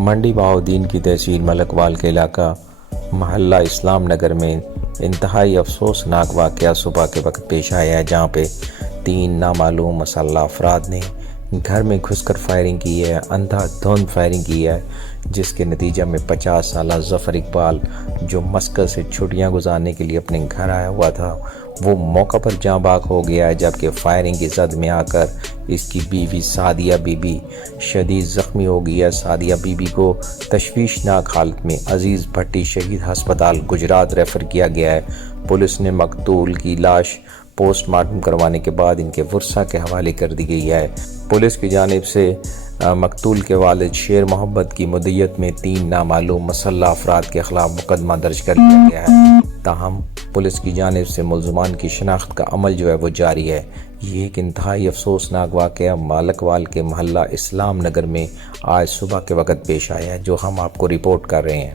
منڈی بہاؤالدین کی تحصیل ملکوال کے علاقہ محلہ اسلام نگر میں انتہائی افسوسناک واقعہ صبح کے وقت پیش آیا ہے، جہاں پہ 3 نامعلوم مسلح افراد نے گھر میں گھس کر فائرنگ کی ہے، اندھا دھند فائرنگ کی ہے، جس کے نتیجہ میں 50 سالہ ظفر اقبال جو مسقط سے چھٹیاں گزارنے کے لیے اپنے گھر آیا ہوا تھا، وہ موقع پر جاں بحق ہو گیا ہے، جبکہ فائرنگ کی زد میں آ کر اس کی بیوی سعدیہ بی بی شدید زخمی ہو گئی ہے۔ سعدیہ بی بی کو تشویشناک حالت میں عزیز بھٹی شہید ہسپتال گجرات ریفر کیا گیا ہے۔ پولیس نے مقتول کی لاش پوسٹ مارٹم کروانے کے بعد ان کے ورثاء کے حوالے کر دی گئی ہے۔ پولیس کی جانب سے مقتول کے والد شیر محمد کی مدیت میں 3 نامعلوم مسلح افراد کے خلاف مقدمہ درج کر لیا گیا ہے، تاہم پولیس کی جانب سے ملزمان کی شناخت کا عمل جو ہے وہ جاری ہے۔ یہ ایک انتہائی افسوسناک واقعہ ملکوال کے محلہ اسلام نگر میں آج صبح کے وقت پیش آیا ہے، جو ہم آپ کو رپورٹ کر رہے ہیں۔